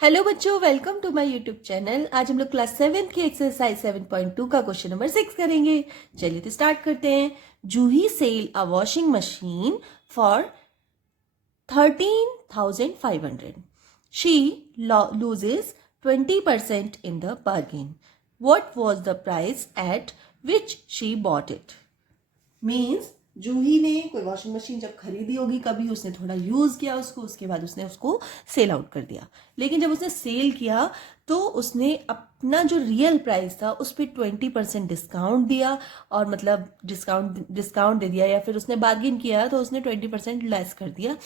Hello बच्चों, welcome to my YouTube channel. आज हम लोग क्लास 7 की एक्सरसाइज 7.2 का क्वेश्चन नंबर 6 करेंगे। चलिए तो स्टार्ट करते हैं। Juhi sell a washing machine for 13,500. She loses 20% in the bargain. What was the price at which she bought it? मीन्स जूही ने कोई वॉशिंग मशीन जब खरीदी होगी कभी, उसने थोड़ा यूज किया उसको, उसके बाद उसने उसको सेल आउट कर दिया। लेकिन जब उसने सेल किया तो उसने अपना जो रियल प्राइस था उस पर 20% डिस्काउंट दिया, और मतलब डिस्काउंट दे दिया, या फिर उसने बार्गिन किया तो उसने 20% लेस कर दिया,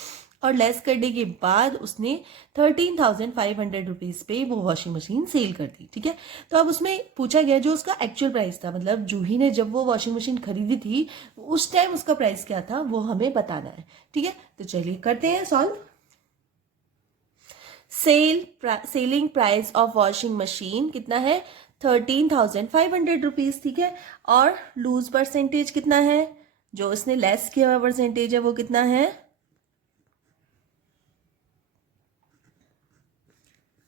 और लेस करने के बाद उसने 13,500 रुपीज़ पे वो वॉशिंग मशीन सेल कर दी। ठीक है, तो अब उसमें पूछा गया जो उसका एक्चुअल प्राइस था, मतलब जूही ने जब वो वॉशिंग मशीन खरीदी थी उस टाइम उसका प्राइस क्या था वो हमें बताना है। ठीक है, तो चलिए करते हैं solve. Selling price of washing machine कितना है? 13,500 रुपीज। ठीक है, और लूज परसेंटेज कितना है? जो उसने लेस किया हुआ परसेंटेज है वो कितना है?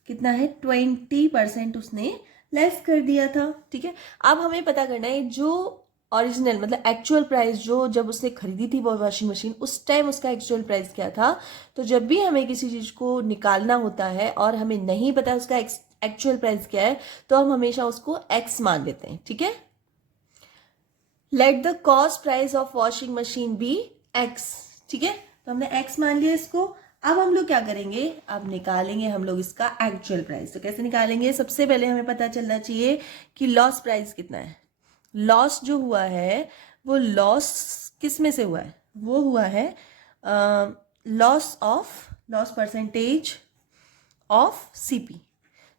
कितना है? 20% उसने लेस कर दिया था। ठीक है, अब हमें पता करना है जो ओरिजिनल मतलब एक्चुअल प्राइस जो जब उसने खरीदी थी वो वॉशिंग मशीन, उस टाइम उसका एक्चुअल प्राइस क्या था। तो जब भी हमें किसी चीज को निकालना होता है और हमें नहीं पता उसका एक्चुअल प्राइस क्या है, तो हम हमेशा उसको एक्स मान लेते हैं। ठीक है, let the cost price of washing machine be x. ठीक है, तो हमने एक्स मान लिया इसको। अब हम लोग क्या करेंगे? अब निकालेंगे हम लोग इसका एक्चुअल प्राइस। तो कैसे निकालेंगे? सबसे पहले हमें पता चलना चाहिए कि लॉस प्राइस कितना है। लॉस जो हुआ है वो लॉस किस में से हुआ है? वो हुआ है loss percentage of CP.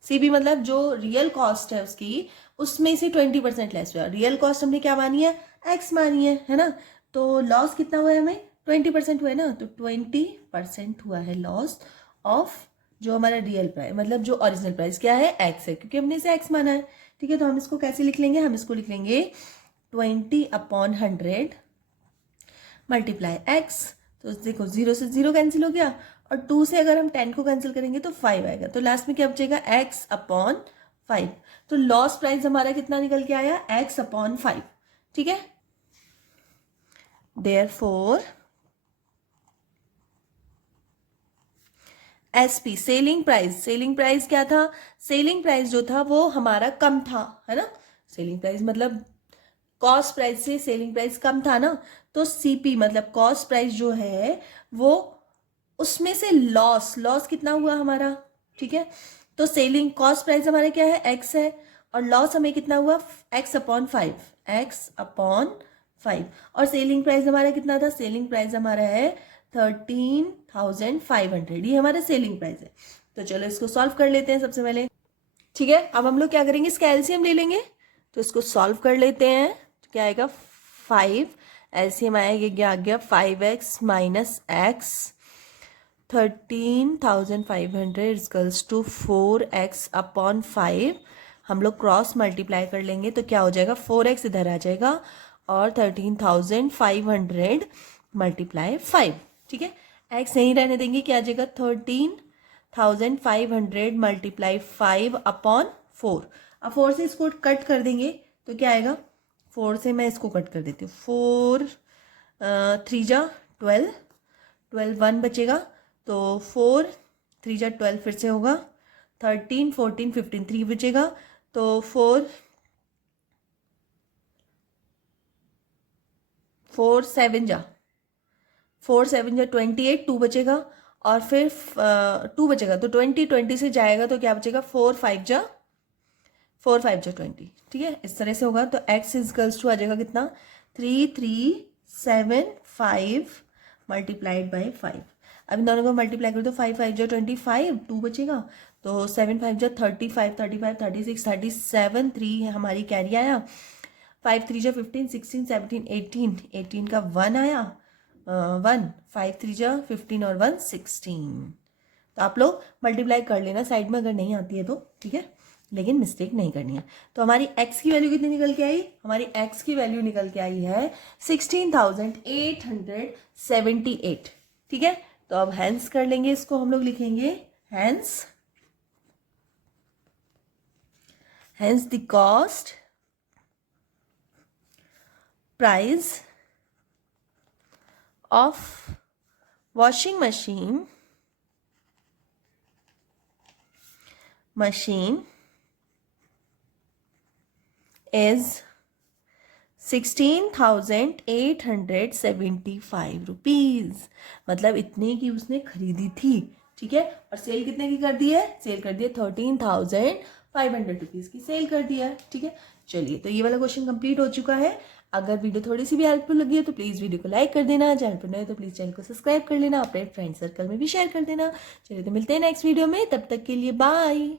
CP मतलब जो रियल कॉस्ट है उसकी, उसमें से 20% लेस हुआ। रियल कॉस्ट हमने क्या मानी है? एक्स मानी है ना। तो लॉस कितना हुआ है? हमें 20% हुआ है ना, तो 20% हुआ है लॉस ऑफ जो हमारा रियल प्राइस, मतलब जो ओरिजिनल प्राइस क्या है? एक्स है, क्योंकि हमने इसे एक्स माना है। ठीक है, तो हम इसको कैसे लिख लेंगे? हम इसको लिख लेंगे 20/100 मल्टीप्लाई एक्स। तो देखो 0 से 0 कैंसिल हो गया, और 2 से अगर हम 10 को कैंसिल करेंगे तो 5 आएगा, तो लास्ट में क्या बचेगा? x/5। तो लॉस प्राइस हमारा कितना निकल के आया? x/5। ठीक है, देयरफॉर एसपी सेलिंग प्राइस क्या था? सेलिंग प्राइस जो था वो हमारा कम था, है ना। सेलिंग प्राइस मतलब कॉस्ट प्राइस से सेलिंग प्राइस कम था ना, तो सीपी मतलब कॉस्ट प्राइस जो है वो, उसमें से लॉस कितना हुआ हमारा? ठीक है, तो सेलिंग कॉस्ट प्राइस हमारा क्या है? एक्स है, और लॉस हमें कितना हुआ? x/5। और सेलिंग प्राइस हमारा कितना था? सेलिंग प्राइस हमारा है 13,500। ये हमारा सेलिंग प्राइस है। तो चलो इसको सॉल्व कर लेते हैं सबसे पहले। ठीक है, अब हम लोग क्या करेंगे? इसका एलसीएम ले लेंगे। तो इसको सॉल्व कर लेते हैं। तो क्या आएगा? 5 एलसीएम आएगा, क्या आ गया? 5x minus x 13,500 equals to 4x/5। हम लोग क्रॉस मल्टीप्लाई कर लेंगे तो क्या हो जाएगा? 4x इधर आ जाएगा, और 13,500 मल्टीप्लाई 5। ठीक है, x नहीं रहने देंगे, क्या आ जाएगा? 13,500 मल्टीप्लाई 5/4। अब 4 से इसको कट कर देंगे तो क्या आएगा? 4 से मैं इसको कट कर देती हूँ। 4 3 जा 12, 1 बचेगा, तो 4 3 जा 12 फिर से होगा, 13 14 15 3 बचेगा, तो 4 7 जा 28 2 बचेगा, और फिर 2 बचेगा, तो 20 से जाएगा तो क्या बचेगा? 4 5 जा 20। ठीक है, इस तरह से होगा। तो x इजकल्स टू आ जाएगा कितना? 3375 मल्टीप्लाइड बाई 5। अब इन दोनों को मल्टीप्लाई कर दो, 5 5 जो 25, 2 बचेगा, तो 7 5 जो 35 35 36 37 3 हमारी कैरी आया, 5 3 जो 15 16 17 18 18 का 1 आया, 1 5 3 जो 15 और 1 16। तो आप लोग मल्टीप्लाई कर लेना साइड में अगर नहीं आती है तो। ठीक है, लेकिन मिस्टेक नहीं करनी है। तो हमारी x की वैल्यू कितनी निकल के आई? हमारी x की वैल्यू निकल के आई है 16,878। ठीक है, तो अब हैंस कर लेंगे इसको, हम लोग लिखेंगे hence Hence the cost price of washing machine is 16,875 rupees. मतलब इतने की उसने खरीदी थी. ठीक है. और सेल कितने की कर दी है? सेल कर दी है 13,500 रुपीज़ की सेल कर दिया है. ठीक है. चलिए, तो ये वाला क्वेश्चन कंप्लीट हो चुका है. अगर वीडियो थोड़ी सी भी हेल्पफुल लगी है तो प्लीज़ वीडियो को लाइक कर देना. चैनल पर नए तो प्लीज़ चैनल को सब्सक्राइब कर लेना. अपने फ्रेंड सर्कल में भी शेयर कर देना. चलिए, तो मिलते हैं नेक्स्ट वीडियो में. तब तक के लिए बाय.